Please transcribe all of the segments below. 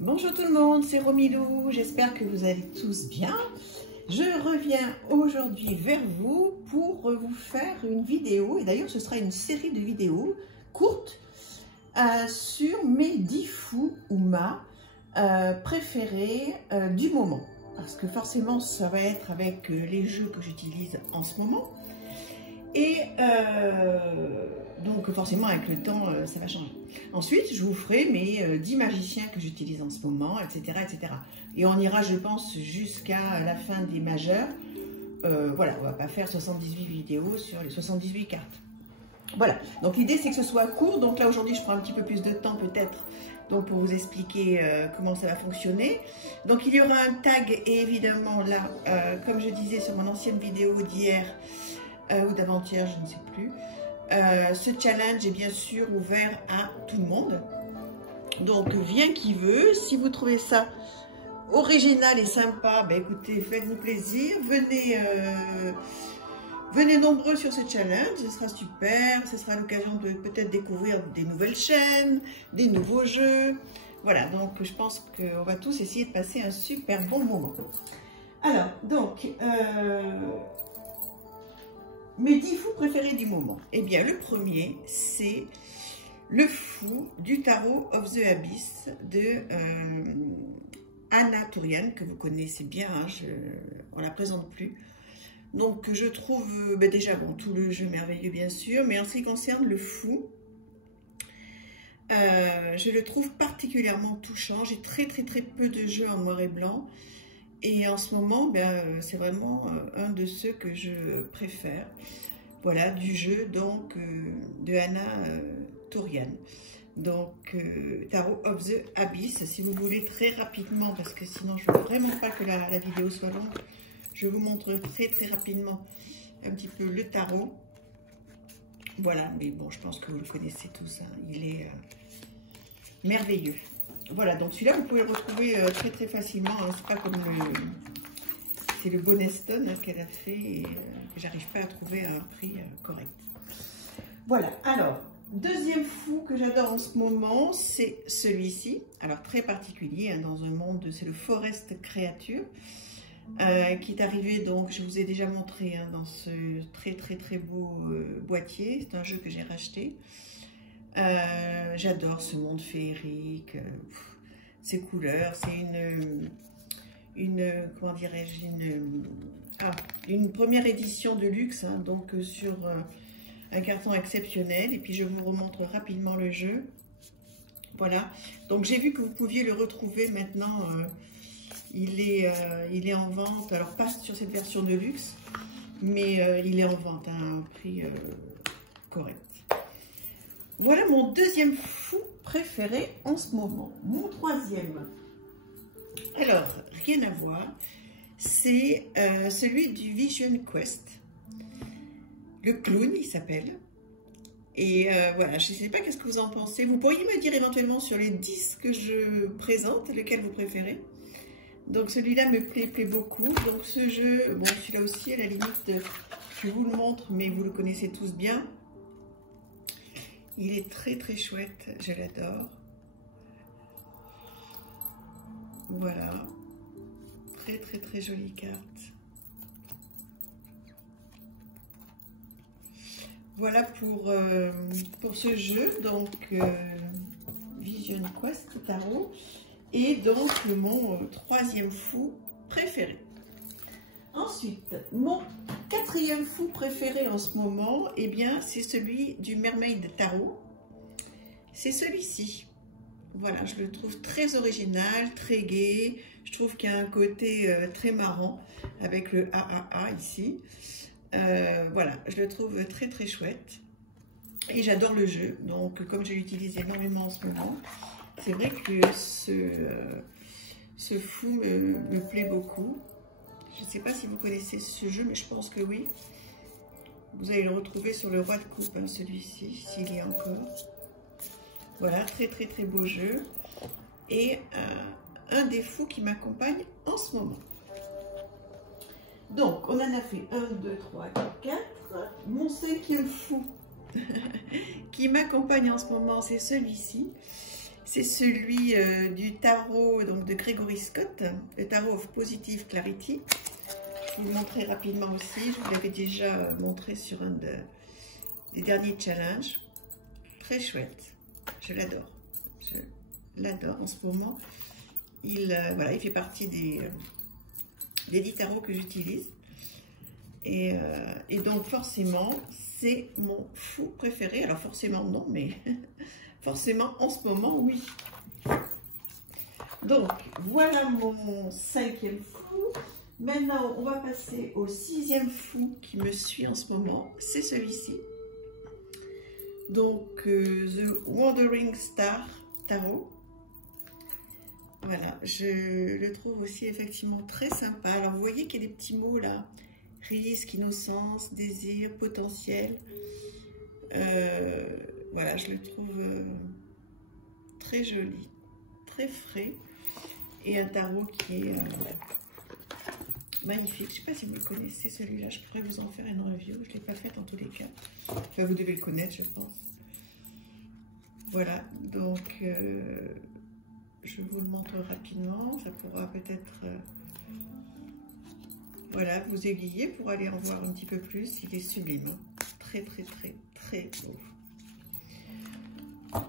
Bonjour tout le monde, c'est Romilou, j'espère que vous allez tous bien. Je reviens aujourd'hui vers vous pour vous faire une vidéo, et d'ailleurs ce sera une série de vidéos courtes sur mes 10 fous ou ma préférés du moment. Parce que forcément ça va être avec les jeux que j'utilise en ce moment. Et donc forcément avec le temps ça va changer. Ensuite je vous ferai mes 10 magiciens que j'utilise en ce moment, etc., etc. Et on ira, je pense, jusqu'à la fin des majeurs. Voilà, on va pas faire 78 vidéos sur les 78 cartes. Voilà, donc l'idée c'est que ce soit court. Donc là aujourd'hui je prends un petit peu plus de temps peut-être donc pour vous expliquer comment ça va fonctionner. Donc il y aura un tag, et évidemment là, comme je disais sur mon ancienne vidéo d'hier, ou d'avant-hier, je ne sais plus. Ce challenge est bien sûr ouvert à tout le monde. Donc, vient qui veut. Si vous trouvez ça original et sympa, ben écoutez, faites-vous plaisir. Venez nombreux sur ce challenge, ce sera super. Ce sera l'occasion de peut-être découvrir des nouvelles chaînes, des nouveaux jeux. Voilà, donc je pense qu'on va tous essayer de passer un super bon moment. Alors, donc... mes 10 fous préférés du moment. Eh bien, le premier, c'est le fou du Tarot of the Abyss de Anna Tourian, que vous connaissez bien, hein, on ne la présente plus. Donc, je trouve déjà, bon, tout le jeu merveilleux, bien sûr, mais en ce qui concerne le fou, je le trouve particulièrement touchant. J'ai très peu de jeux en noir et blanc. Et en ce moment, c'est vraiment un de ceux que je préfère. Voilà, du jeu donc de Anna Tourian. Donc, Tarot of the Abyss, si vous voulez très rapidement, parce que sinon je ne veux vraiment pas que la vidéo soit longue, je vous montre très rapidement un petit peu le tarot. Voilà, mais bon, je pense que vous le connaissez tous, hein, il est merveilleux. Voilà, donc celui-là, vous pouvez le retrouver très facilement. Hein. C'est pas comme c'est le Boneston hein, qu'elle a fait et que j'arrive pas à trouver à un prix correct. Voilà, alors, deuxième fou que j'adore en ce moment, c'est celui-ci. Alors, très particulier, hein, dans un monde, c'est le Forest Creature, qui est arrivé, donc, je vous ai déjà montré hein, dans ce très beau boîtier. C'est un jeu que j'ai racheté. J'adore ce monde féerique, ces couleurs, c'est comment dirais-je, une première édition de luxe, hein, donc sur un carton exceptionnel. Et puis je vous remontre rapidement le jeu. Voilà, donc j'ai vu que vous pouviez le retrouver maintenant, il est en vente, alors pas sur cette version de luxe, mais il est en vente à un prix correct. Voilà mon deuxième fou préféré en ce moment. Mon troisième, alors rien à voir, c'est celui du Vision Quest. Le clown, il s'appelle. Et voilà, je ne sais pas qu'est-ce que vous en pensez. Vous pourriez me dire éventuellement sur les 10 que je présente, lequel vous préférez. Donc celui-là me plaît beaucoup. Donc ce jeu, bon celui-là aussi à la limite, je vous le montre, mais vous le connaissez tous bien. Il est très chouette, je l'adore. Voilà, très jolie carte. Voilà pour ce jeu, donc Vision Quest Tarot, et donc mon troisième fou préféré. Ensuite, mon quatrième fou préféré en ce moment, eh bien, c'est celui du Mermaid Tarot. C'est celui-ci. Voilà, je le trouve très original, très gai. Je trouve qu'il y a un côté très marrant avec le AAA ici. Voilà, je le trouve très chouette. Et j'adore le jeu. Donc, comme je l'utilise énormément en ce moment, c'est vrai que ce fou me plaît beaucoup. Je ne sais pas si vous connaissez ce jeu, mais je pense que oui. Vous allez le retrouver sur le roi de coupe, hein, celui-ci, s'il y a encore. Voilà, très beau jeu. Et un des fous qui m'accompagne en ce moment. Donc, on en a fait 1, 2, 3, 4. Mon cinquième fou qui m'accompagne en ce moment, c'est celui-ci. C'est celui du tarot donc, de Gregory Scott, le Tarot of Positive Clarity. Je vais vous le montrer rapidement aussi. Je vous l'avais déjà montré sur un des derniers challenges. Très chouette. Je l'adore. Je l'adore en ce moment. Voilà, il fait partie des 10 tarots que j'utilise. Et donc forcément, c'est mon fou préféré. Alors forcément non, mais forcément en ce moment, oui. Donc voilà mon 5e fou. Maintenant, on va passer au 6e fou qui me suit en ce moment. C'est celui-ci. Donc The Wandering Star Tarot. Voilà, je le trouve aussi effectivement très sympa. Alors vous voyez qu'il y a des petits mots là. Risque, innocence, désir, potentiel. Voilà, je le trouve très joli, très frais. Et un tarot qui est magnifique. Je ne sais pas si vous le connaissez celui-là. Je pourrais vous en faire une review. Je ne l'ai pas faite en tous les cas. Enfin, vous devez le connaître, je pense. Voilà, donc je vous le montre rapidement. Ça pourra peut-être... voilà, vous aiguiller pour aller en voir un petit peu plus. Il est sublime. Très, très, très, très beau.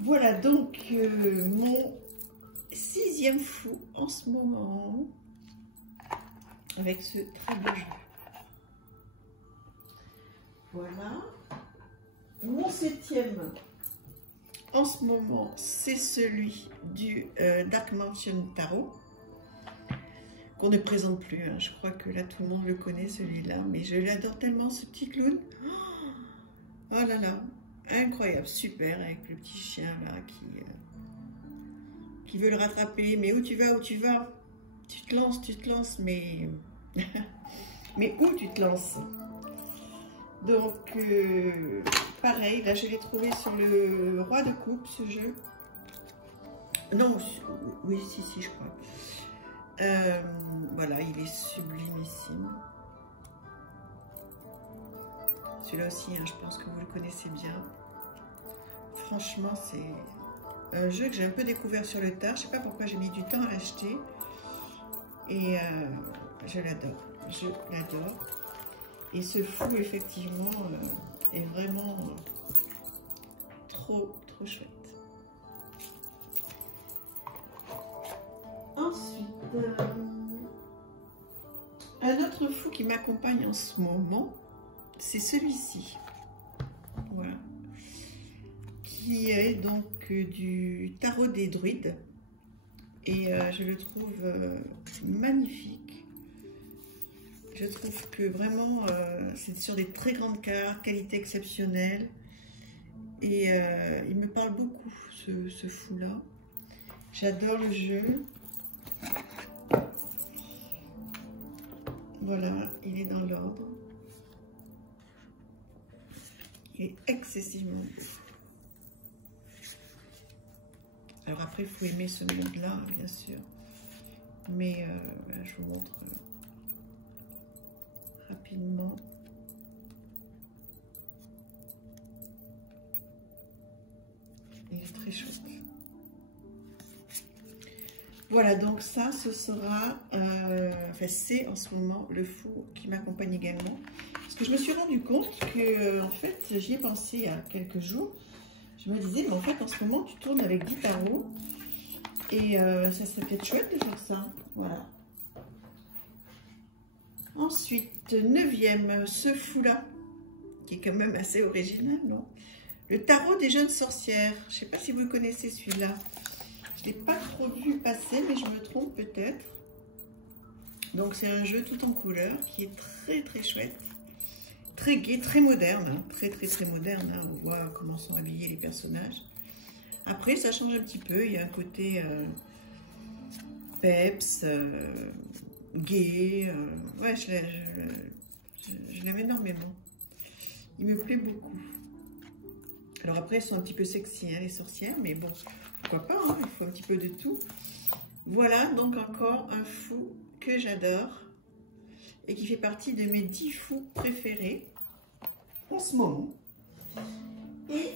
Voilà donc mon 6e fou en ce moment. Avec ce très beau jeu. Voilà. Mon 7e en ce moment, c'est celui du Dark Mansion Tarot. Qu'on ne présente plus, hein. Je crois que là tout le monde le connaît celui-là, mais je l'adore tellement ce petit clown. Oh là là, incroyable, super, avec le petit chien là qui veut le rattraper. Mais où tu vas, tu te lances, mais mais où tu te lances? Donc pareil, là je l'ai trouvé sur le Roi de Coupe, ce jeu. Non, oui, si, je crois. Voilà, il est sublimissime. Celui-là aussi, hein, je pense que vous le connaissez bien. Franchement, c'est un jeu que j'ai un peu découvert sur le tard. Je sais pas pourquoi j'ai mis du temps à l'acheter. Et je l'adore. Je l'adore. Et ce fou, effectivement, est vraiment trop, trop chouette. Ensuite, un autre fou qui m'accompagne en ce moment, c'est celui-ci. Voilà. Qui est donc du tarot des druides. Et je le trouve magnifique. Je trouve que vraiment, c'est sur des très grandes cartes, qualité exceptionnelle. Et il me parle beaucoup, ce fou-là. J'adore le jeu. Voilà, il est dans l'ordre. Il est excessivement beau. Alors après, il faut aimer ce monde-là, bien sûr. Mais voilà, je vous montre rapidement. Il est très chouette. Voilà, donc ça, ce sera, enfin c'est en ce moment le fou qui m'accompagne également. Parce que je me suis rendu compte que, en fait, j'y ai pensé il y a quelques jours. Je me disais, mais en fait, en ce moment, tu tournes avec 10 tarots. Et ça serait peut-être chouette de faire ça. Voilà. Ensuite, 9e, ce fou-là, qui est quand même assez original, non? Le tarot des jeunes sorcières. Je ne sais pas si vous le connaissez celui-là. Je ne l'ai pas trop vu passer, mais je me trompe peut-être. Donc c'est un jeu tout en couleurs qui est très très chouette. Très gai, très moderne. Hein. Très très très moderne. Hein. On voit comment sont habillés les personnages. Après ça change un petit peu. Il y a un côté peps, gai. Ouais, je l'aime énormément. Il me plaît beaucoup. Alors après, elles sont un petit peu sexy, hein, les sorcières, mais bon, pourquoi pas, hein, il faut un petit peu de tout. Voilà, donc encore un fou que j'adore et qui fait partie de mes 10 fous préférés en ce moment. Et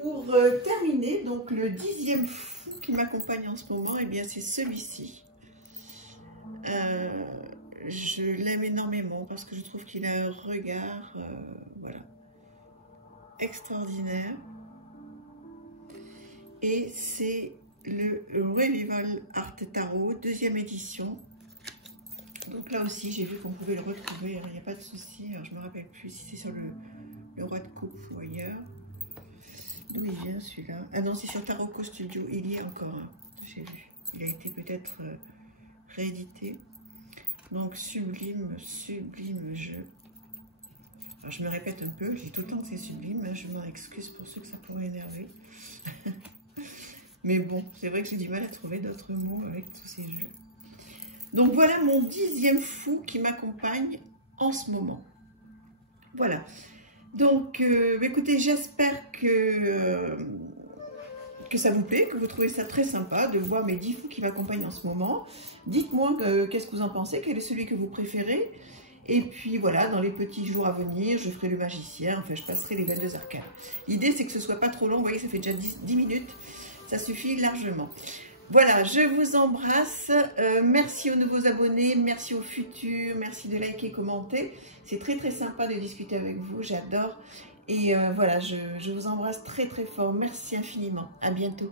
pour terminer, donc le 10e fou qui m'accompagne en ce moment, eh bien c'est celui-ci. Je l'aime énormément parce que je trouve qu'il a un regard, voilà, extraordinaire. Et c'est le Revival Art Tarot, deuxième édition. Donc là aussi, j'ai vu qu'on pouvait le retrouver, il n'y a pas de souci. Alors je ne me rappelle plus si c'est sur le Roi de Coupe ou ailleurs. D'où il vient celui-là? Ah non, c'est sur Tarotco Studio, il y est encore un, j'ai vu. Il a été peut-être réédité. Donc sublime, sublime jeu. Alors, je me répète un peu, je dis tout le temps que c'est sublime, hein, je m'en excuse pour ceux que ça pourrait énerver. Mais bon, c'est vrai que j'ai du mal à trouver d'autres mots avec tous ces jeux. Donc voilà mon 10e fou qui m'accompagne en ce moment. Voilà. Donc écoutez, j'espère que ça vous plaît, que vous trouvez ça très sympa de voir mes 10 fous qui m'accompagnent en ce moment. Dites-moi qu'est-ce que vous en pensez, quel est celui que vous préférez. Et puis voilà, dans les petits jours à venir, je ferai le magicien, enfin je passerai les 22 arcanes. L'idée c'est que ce soit pas trop long, vous voyez ça fait déjà 10 minutes, ça suffit largement. Voilà, je vous embrasse, merci aux nouveaux abonnés, merci aux futurs, merci de liker, commenter. C'est très très sympa de discuter avec vous, j'adore. Et voilà, je vous embrasse très très fort, merci infiniment, à bientôt.